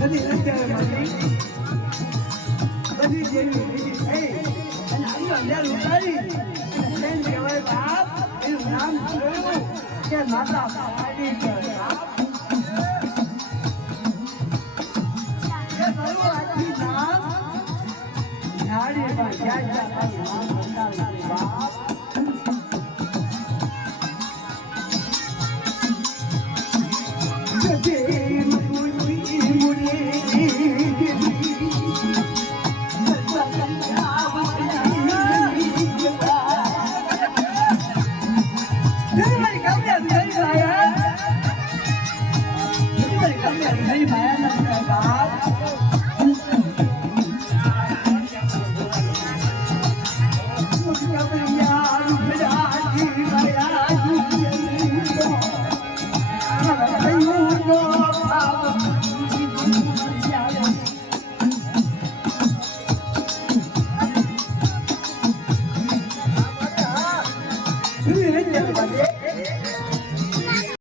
બધી રંજામાંથી બધી જેવી ભેગી થઈ અને અહીંયા અંધાર ઉતારી અને બેન કહેવાય બાપ એનું નામ જોયું કે માતા પાડી બાપ એ મારું આખી નામ ઝાડીમાં જ્યાં નામ બતાવ્યું બાપ Everybody.